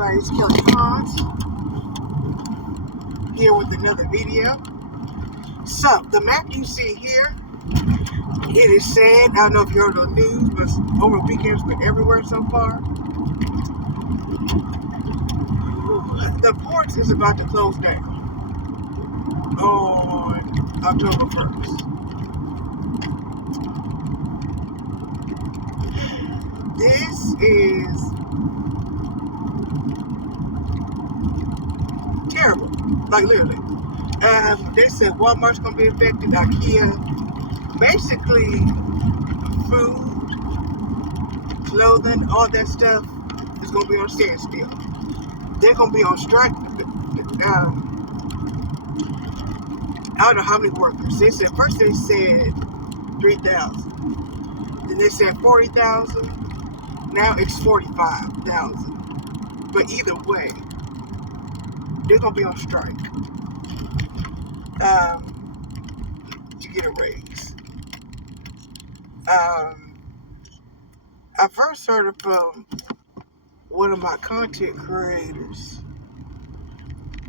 everybody, it's Kelly Pons here with another video. So, the map you see here, it is sad. I don't know if you heard the news, but over the weekend it's been everywhere so far. The ports is about to close down on October 1st. This is terrible, like literally. They said Walmart's gonna be affected, IKEA, basically food, clothing, all that stuff is gonna be on standstill. They're gonna be on strike. I don't know how many workers. They said first they said 3,000, then they said 40,000. Now it's 45,000. But either way, they're gonna be on strike to get a raise. I first heard it from one of my content creators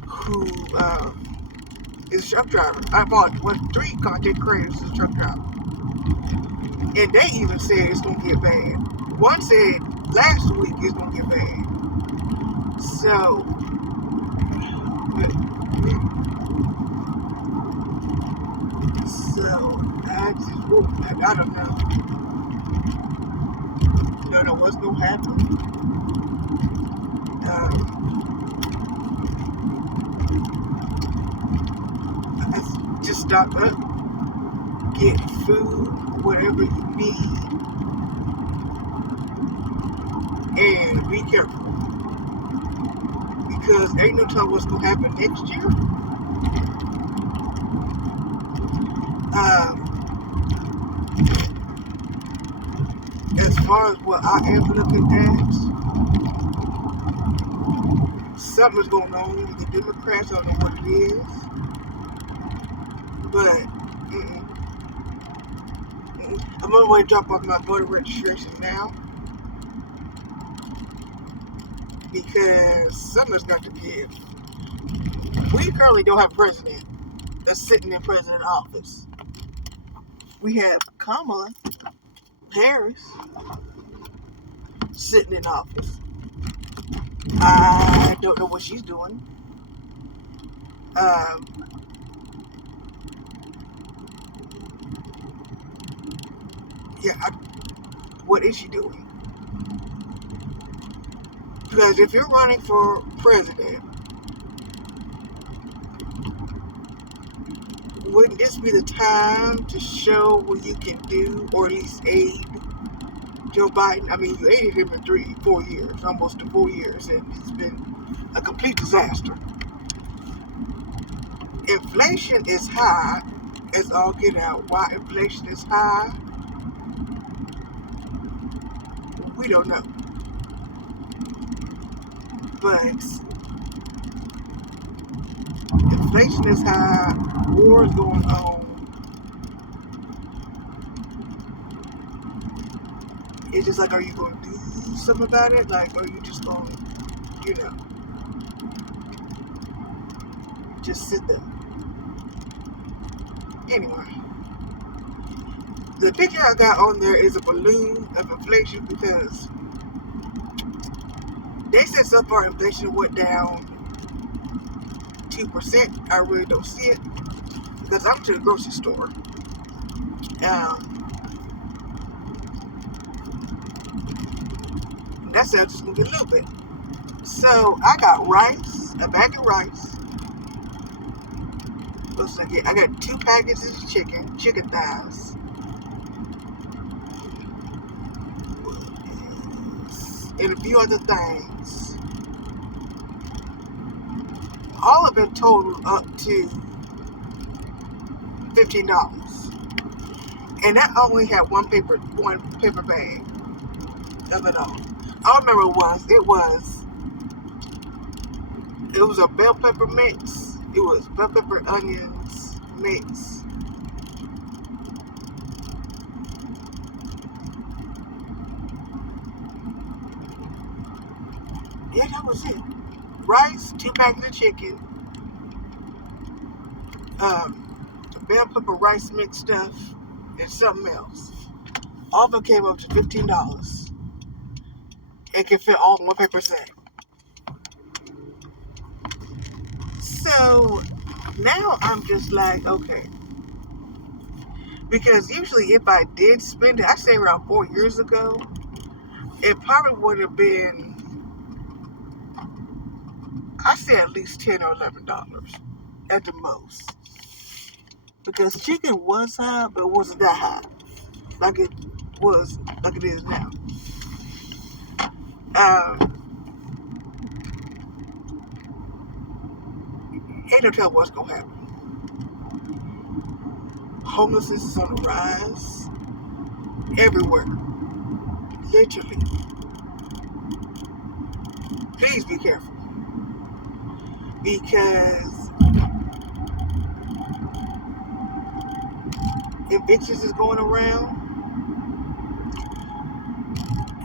who is a truck driver. I bought 3 content creators as a truck driver. And they even said it's going to get bad. One said last week it's going to get bad. So, I don't know. Don't know what's going to happen. Just stock up, get food, whatever you need, and be careful, because ain't no telling what's going to happen next year. As far as what I am looking at, something's going on with the Democrats. I don't know what it is, but I'm on my way to drop off my voter registration now, because something's got to give. We currently don't have a president that's sitting in president office. We have Kamala Harris sitting in office. I don't know what she's doing. What is she doing? Because if you're running for president, wouldn't this be the time to show what you can do, or at least aid Joe Biden? I mean, you aided him in 4 years, almost 4 years, and it's been a complete disaster. Inflation is high as all get out. Why inflation is high, we don't know. But inflation is high, war is going on. It's just like, are you going to do something about it? Like, are you just going to, just sit there? Anyway, the picture I got on there is a balloon of inflation, because they said so far inflation went down 2%. I really don't see it, because I'm to the grocery store. That sounds just going to be a little bit. So I got rice, a bag of rice. I got 2 packages of chicken thighs, and a few other things. All of it totaled up to $15, and that only had one paper bag of it all. I remember it was a bell pepper mix. It was bell pepper onions mix. Yeah, that was it. Rice, 2 packets of chicken, bell pepper rice mix stuff, and something else. All of it came up to $15. It can fit all in one paper sack. So now I'm just like, okay. Because usually if I did spend it, I say around 4 years ago, it probably would have been, I say at least $10 or $11 at the most. Because chicken was high, but it wasn't that high. Like it is now. Ain't no telling what's gonna happen. Homelessness is on the rise everywhere. Literally. Please be careful. Because evictions is going around,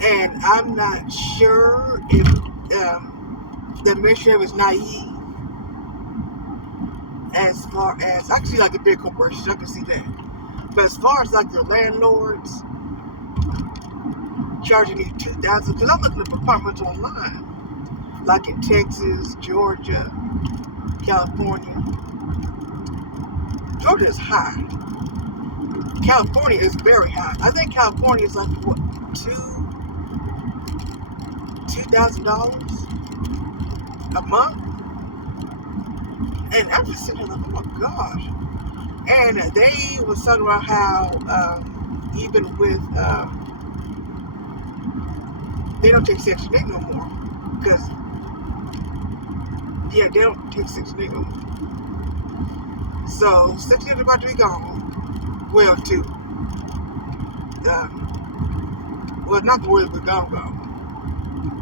and I'm not sure if the administrator is naive as far as, I can see like the big corporations, I can see that. But as far as like your landlords charging you $2,000, because I'm looking at apartments online, like in Texas, Georgia, California. Georgia is high. California is very high. I think California is like what, $2,000 a month? And I'm just sitting there like, oh my gosh. And they was talking about how even with they don't take Section 8 no more. Because yeah, they don't take Section 8 no more. So Section 8 is about to be gone. Well, too. Well, not the word we're gone.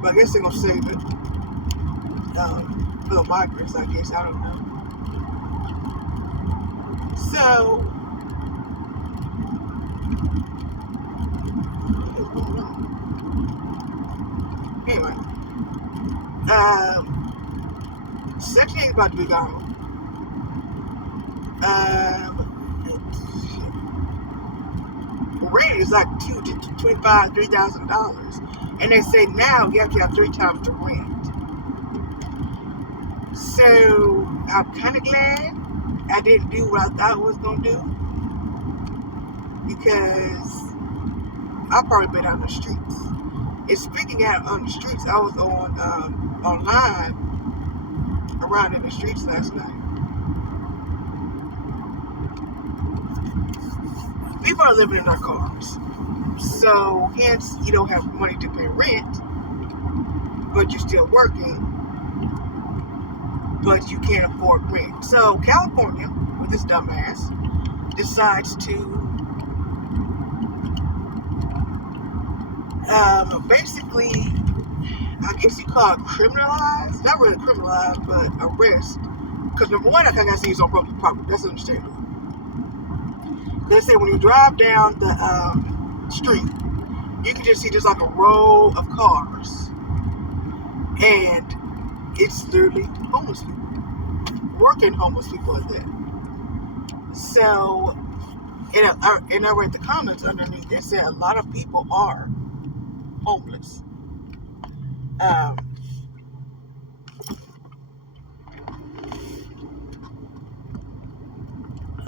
But I guess they're gonna save it. For the migrants, I guess. I don't know. So, anyway, Section 8 is about to be gone. Rent is like $2,500 to $3,000, and they say now you have to have 3 times the rent. So I'm kind of glad I didn't do what I thought I was gonna do, because I've probably been out on the streets. And speaking out on the streets, I was on online around in the streets last night. People are living in their cars, so hence you don't have money to pay rent, but you're still working, but you can't afford rent. So California, with this dumbass, decides to basically, I guess you call it criminalize, not really criminalize, but arrest. Because number one, I kind of see it's on public property. That's understandable. They say when you drive down the street, you can just see just like a row of cars, and it's literally homeless people, working homeless people at that. So, and I read the comments underneath. They said a lot of people are homeless. A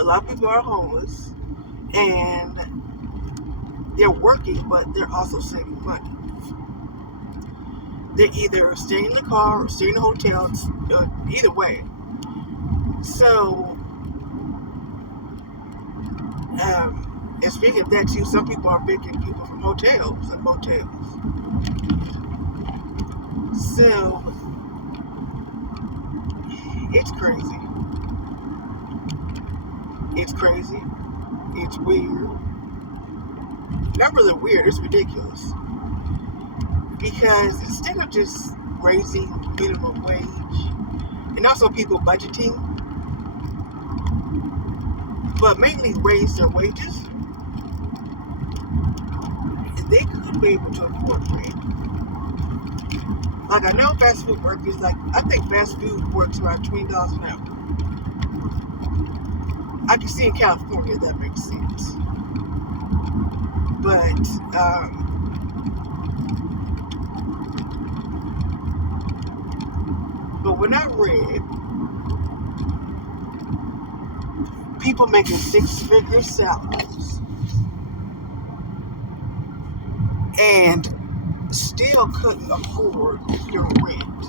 lot of people are homeless, and they're working, but they're also saving money. They're either staying in the car or staying in the hotels, either way. So, and speaking of that too, some people are picking people from hotels and motels. So, it's crazy. It's crazy. It's weird. Not really weird, it's ridiculous. Because instead of just raising minimum wage, and also people budgeting, but mainly raise their wages, they could be able to afford rent. Like, I know fast food workers, like, I think fast food works around $20 an hour. I can see in California that makes sense. But, when I read people making six-figure salaries and still couldn't afford your rent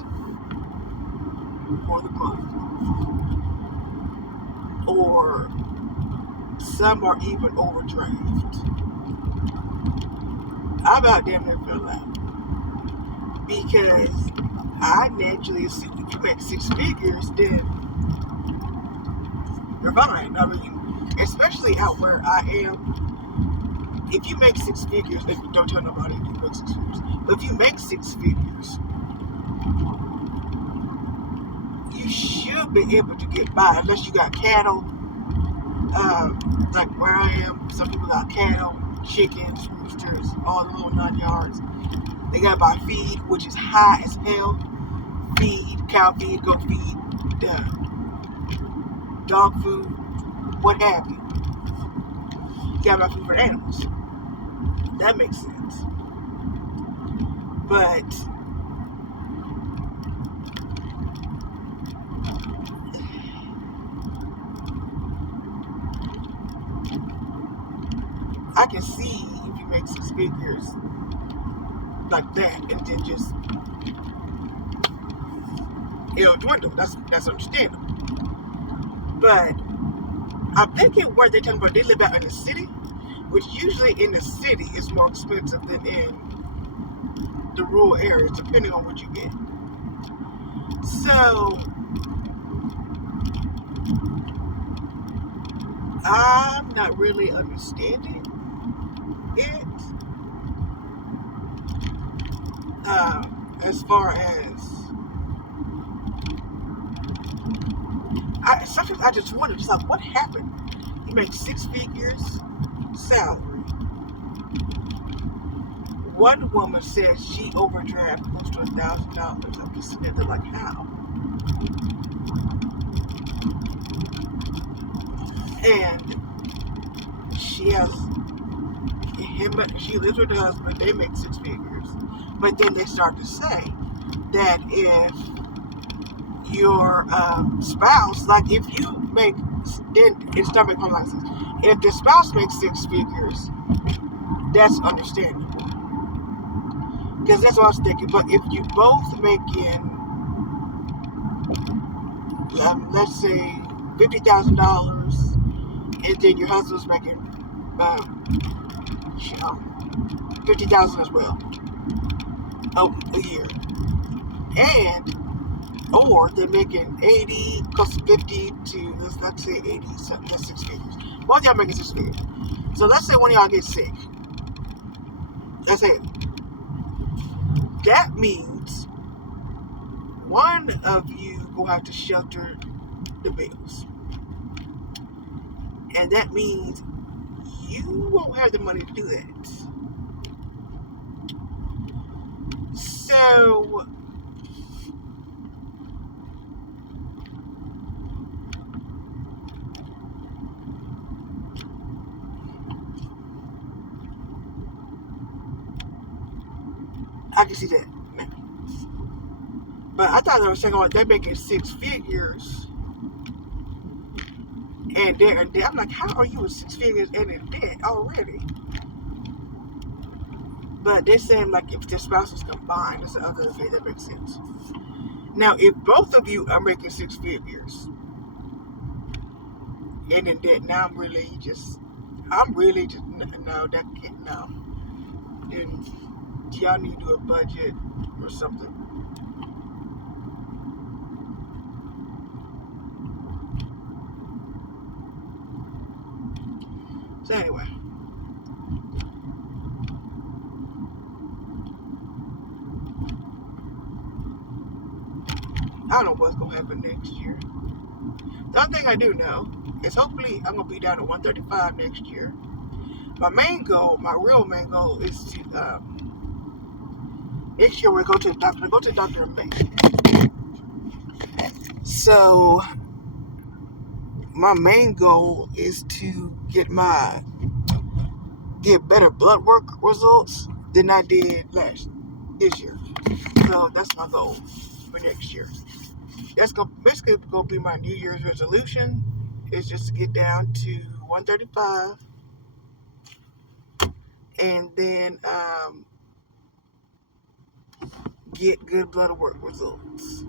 for the month, or some are even overdraft, I about damn near fell out. Because I naturally assume if you make six figures, then you're fine. I mean, especially out where I am, if you make six figures, don't tell nobody if you make six figures, but if you make six figures, you should be able to get by, unless you got cattle. Like where I am, some people got cattle, chickens, roosters, all the whole 9 yards. They gotta buy feed, which is high as hell. Feed, cow feed, goat feed, dog food, what have you. You gotta buy food for animals. That makes sense. But I can see if you make six figures like that, and then just it'll dwindle. That's understandable. But I'm thinking where they're talking about, they live out in the city, which usually in the city is more expensive than in the rural areas, depending on what you get. So I'm not really understanding it. As far as sometimes I just wonder, just like, what happened? You make six figures salary. One woman said she overdrafted close to $1,000. I'm just sitting there like, how? And she lives with her husband, they make six figures. But then they start to say that if your spouse, like if you make, then it's not making like this. If the spouse makes six figures, that's understandable. Because that's what I was thinking. But if you both making, let's say $50,000, and then your husband's making, $50,000 as well, a year, and or they're making 80 plus 50 to, let's say 80 something, that's six figures. Both y'all making six figures. So let's say one of y'all gets sick. Let's say that means one of you will have to shelter the bills. And that means you won't have the money to do that. So I can see that. But I thought they were saying, oh, they're making six figures and they're in debt. I'm like, how are you with six figures and in debt already? But they're saying, like, if the spouses combined, that's the other thing that makes sense. Now, if both of you are making six figures and in debt, now I'm really just, no, that can't, no. Then y'all need to do a budget or something. So anyway, I don't know what's going to happen next year. The only thing I do know is hopefully I'm going to be down to 135 next year. My real main goal is to Next year, we'll go to the doctor. Go to the doctor in May. So, my main goal is to get better blood work results than I did this year. So that's my goal for next year. That's basically going to be my New Year's resolution. Is just to get down to 135, and then get good blood work results.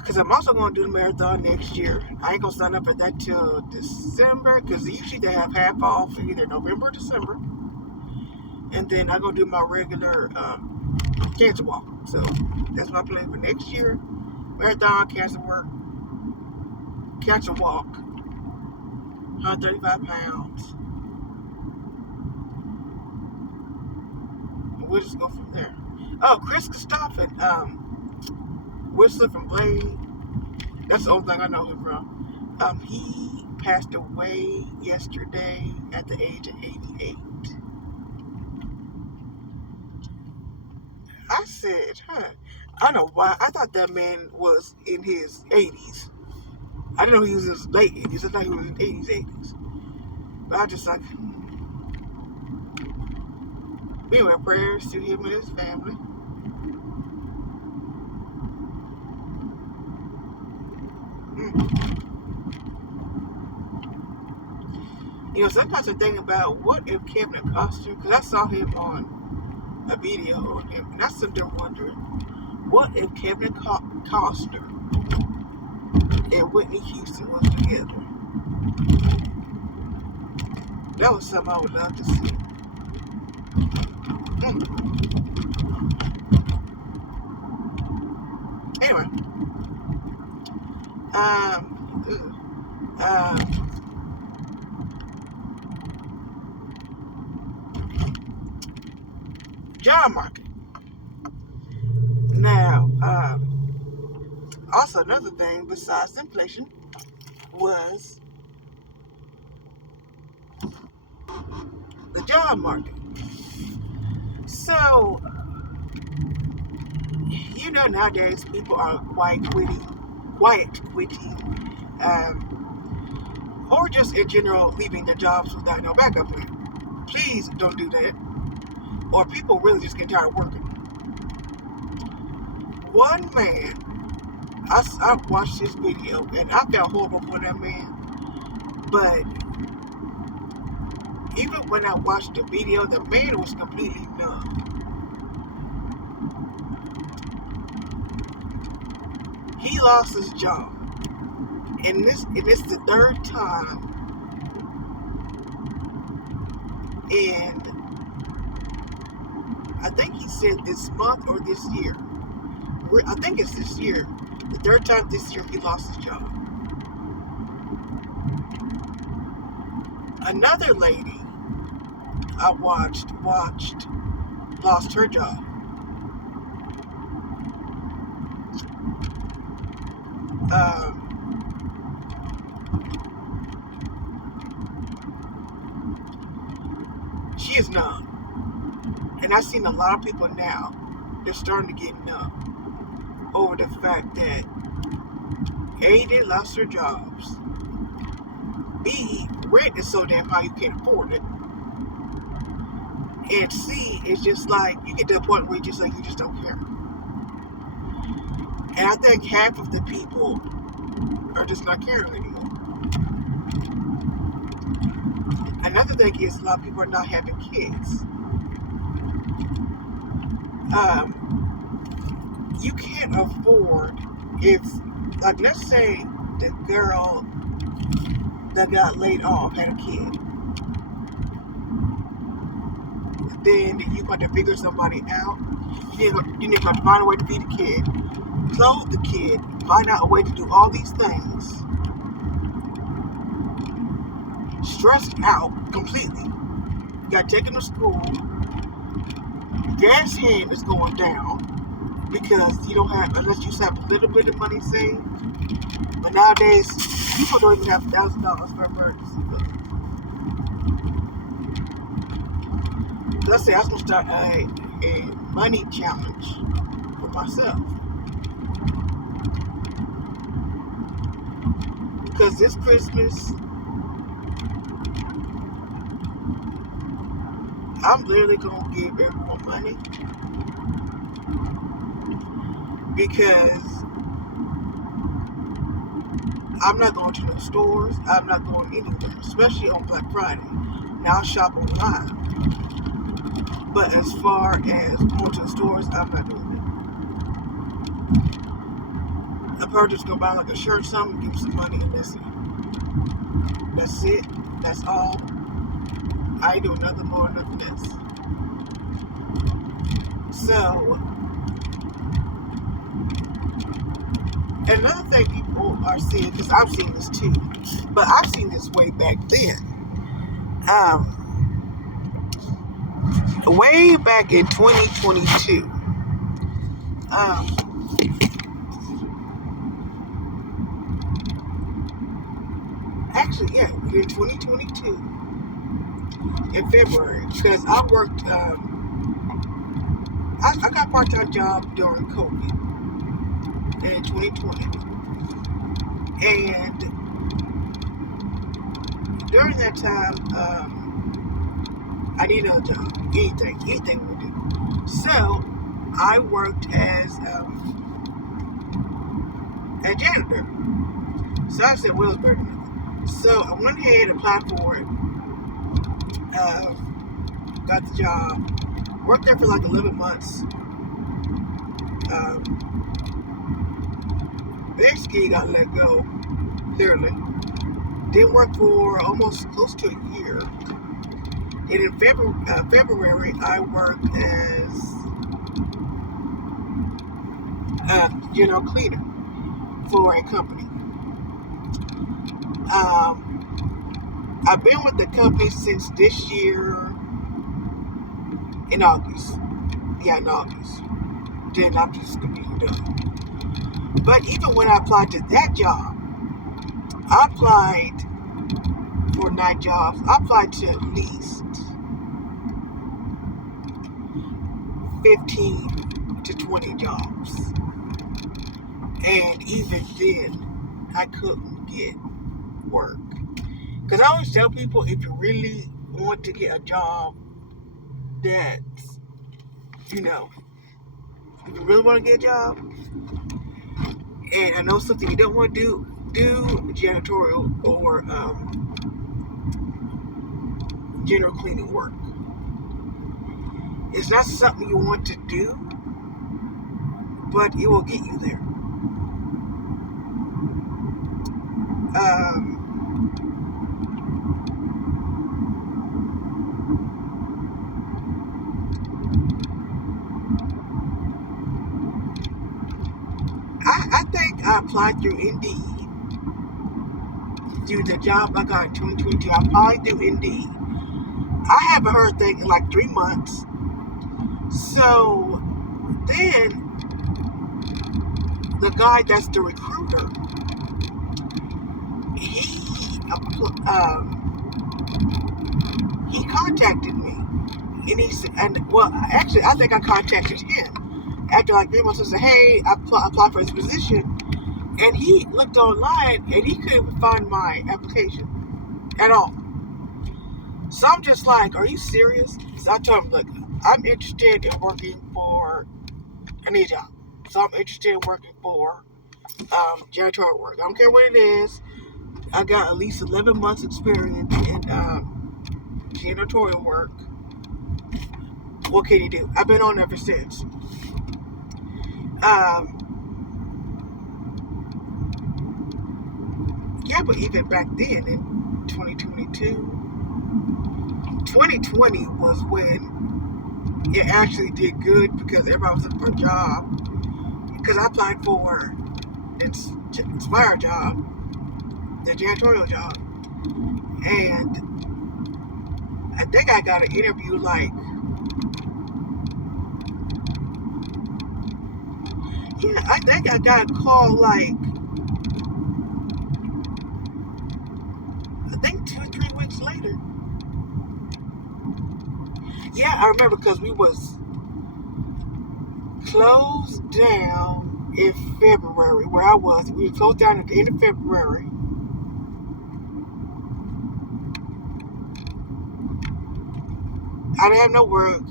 Because I'm also going to do the marathon next year. I ain't going to sign up for that till December, because usually they have half off either November or December. And then I'm going to do my regular cancer walk. So that's my plan for next year. Marathon, cancer walk, 135 pounds. We'll just go from there. Oh, Chris Christopher, Whistler from Blade. That's the only thing I know him from. He passed away yesterday at the age of 88. I said, I don't know why. I thought that man was in his 80s. I didn't know he was in his late 80s. I thought he was in 80s. But I just like, anyway, prayers to him and his family. You know, sometimes I think about what if Kevin Costner, because I saw him on a video of him, and I sit there wondering, what if Kevin Costner and Whitney Houston was together? That was something I would love to see. Anyway, job market. Now, also another thing besides inflation was the job market. So, you know, nowadays people are quiet quitting, or just in general leaving their jobs without no backup plan. Please don't do that, or people really just get tired of working. One man, I watched this video and I felt horrible for that man, but even when I watched the video, the man was completely numb. He lost his job, and it's the third time, and I think he said this month or this year. I think it's this year. The third time this year he lost his job. Another lady I watched lost her job. She is numb. And I've seen a lot of people now, they're starting to get numb over the fact that A, they lost their jobs. B, rent is so damn high you can't afford it. And C, it's just like you get to a point where you just don't care. And I think half of the people are just not caring anymore. Another thing is a lot of people are not having kids. You can't afford, if, like, let's say the girl that got laid off had a kid. Then you got to figure somebody out. You need to find a way to feed the kid, clothe the kid, find out a way to do all these things. Stressed out completely. You got to take him to school. Gas hand is going down because you don't have, unless you have a little bit of money saved. But nowadays, people don't even have $1,000 for emergency. I said, I was going to start a money challenge for myself. Because this Christmas, I'm literally going to give everyone money. Because I'm not going to no stores. I'm not going anywhere, especially on Black Friday. Now I shop online. But as far as going to the stores, I'm not doing it. I'm probably just going to buy like a shirt or something, give some money, and that's it. That's it. That's all. I ain't doing nothing more, nothing less. So, another thing people are seeing, because I've seen this too, but I've seen this way back then. Way back in 2022. Actually, yeah, in 2022, in February, because I worked, I got a part-time job during COVID in 2020. And during that time, I need another job. Anything would do. So, I worked as a janitor. So I said, well, it's better than nothing. So I went ahead and applied for it. Got the job. Worked there for like 11 months. Basically got let go. Clearly. Didn't work for almost close to a year. And in February, I worked as a general cleaner for a company. I've been with the company since this year in August. Yeah, in August. Then I'm just completely done. But even when I applied to that job, I applied for 9 jobs. I applied to at least 15 to 20 jobs. And even then, I couldn't get work. Because I always tell people, if you really want to get a job that's, if you really want to get a job, and I know something you don't want to do janitorial or general cleaning work. It's not something you want to do, but it will get you there. I think I applied through Indeed. Through the job I got in 2022, I applied through Indeed. I haven't heard that in like 3 months. So then the guy that's the recruiter, he contacted me, and he said, actually, I think I contacted him after like 3 months. I said, hey, I applied for this position, and he looked online and he couldn't find my application at all. So I'm just like, are you serious? So I told him, look, I'm interested in working for any job. So I'm interested in working for janitorial work. I don't care what it is. I got at least 11 months experience in janitorial work. What can you do? I've been on ever since. Yeah, but even back then in 2022, 2020 was when it actually did good because everybody was looking for a job. Because I applied for its Inspire job, the janitorial job, and I think I got an interview like, I think I got a call like, I think 2 or 3 weeks later. Yeah, I remember because we was closed down in February. Where I was, we were closed down at the end of February. I didn't have no work.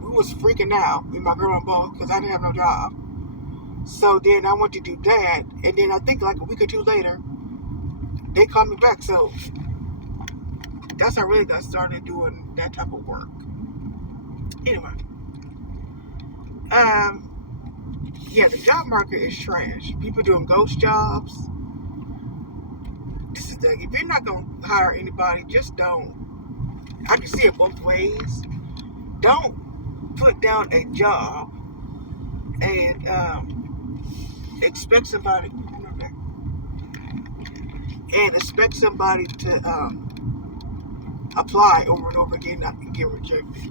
We was freaking out, me and my girl and both, because I didn't have no job. So then I went to do that, and then I think like a week or two later, they called me back. So that's how I really got started doing that type of work. Anyway, um, yeah, the job market is trash. People doing ghost jobs. This is the if you're not gonna hire anybody, just don't. I can see it both ways. Don't put down a job and expect somebody to apply over and over again and get rejected.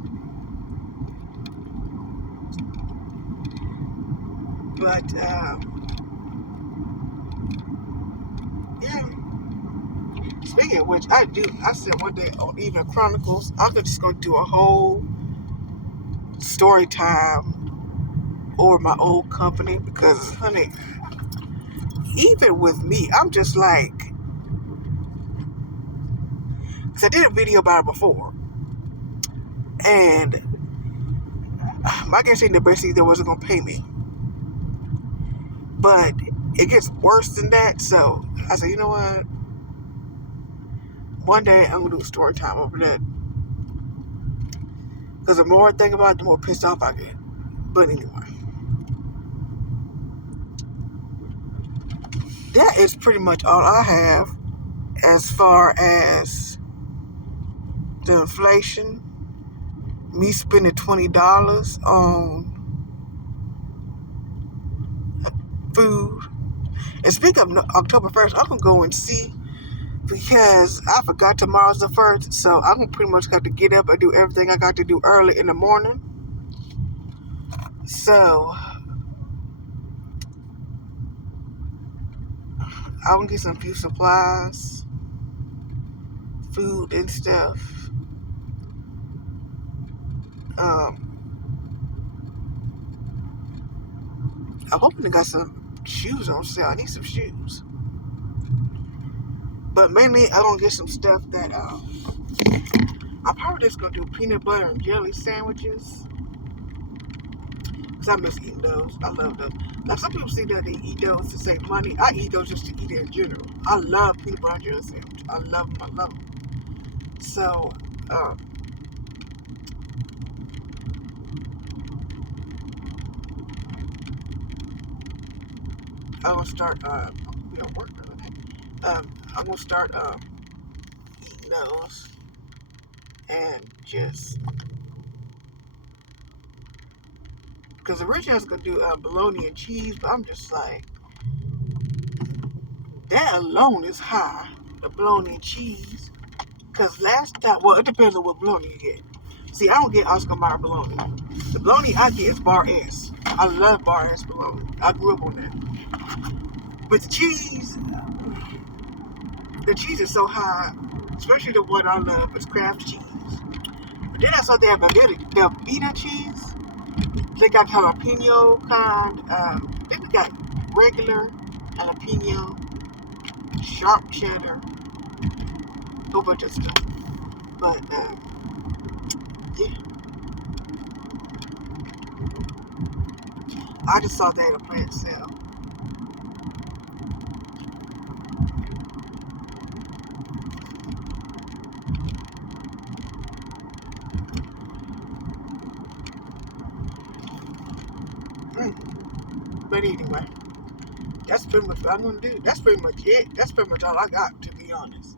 But yeah. Speaking of which, I said one day on Even Chronicles, I could just go do a whole story time over my old company because, honey, even with me, I'm just like, because I did a video about it before, and my guess ain't the best either wasn't going to pay me. But it gets worse than that, so I said, you know what? One day I'm going to do a story time over that. Because the more I think about it, the more pissed off I get. But anyway, that is pretty much all I have as far as the inflation, me spending $20 on food. And speaking of October 1st, I'm going to go and see because I forgot tomorrow's the 1st. So I'm going to pretty much have to get up and do everything I got to do early in the morning. So I'm going to get some few supplies, food and stuff. I'm hoping they got some shoes on sale. I need some shoes. But mainly, I'm going to get some stuff that I'm probably just going to do peanut butter and jelly sandwiches. Because I miss eating those. I love those. Now, some people say that they eat those to save money. I eat those just to eat it in general. I love peanut butter and jelly sandwich. I love them. I love them. So, I'm going to start, work I'm going to start eating those and just, because originally I was going to do bologna and cheese, but I'm just like, that alone is high, the bologna and cheese. Because last time, well, it depends on what bologna you get. See, I don't get Oscar Mayer bologna. The bologna I get is Bar S. I love Bar S bologna. I grew up on that. But the cheese is so high, especially the one I love, is Kraft cheese. But then I saw they have Velveeta cheese. They got jalapeno kind. They got regular jalapeno, sharp cheddar, a whole bunch of stuff. But yeah, I just saw that at a plant sale. But anyway, that's pretty much what I'm gonna do. That's pretty much it. That's pretty much all I got, to be honest.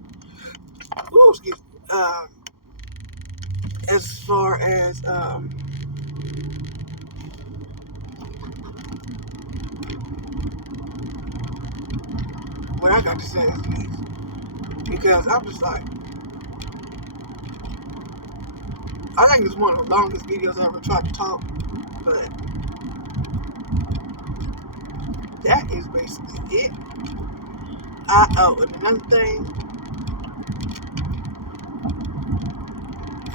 Ooh, excuse me. As far as what I got to say is these, because I'm just like, I think it's one of the longest videos I ever tried to talk, but that is basically it. And another thing,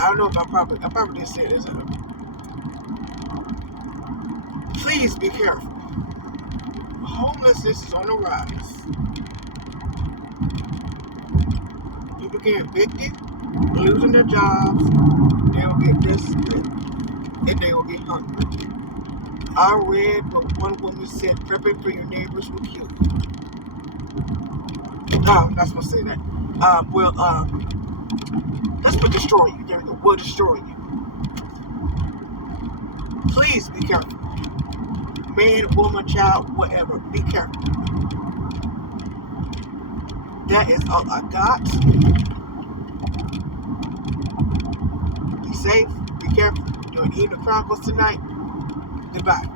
I don't know if I probably just said this. Please be careful. Homelessness is on the rise. People get evicted, losing their jobs, they will get desperate, and they will get hungry. I read what one woman said, prepping for your neighbors will kill you. No, I'm not supposed to say that. Let's put destroy you. There we go. Will destroy you. Please be careful. Man, woman, child, whatever. Be careful. That is all I got. Be safe. Be careful. Doing Evening Chronicles tonight. Goodbye.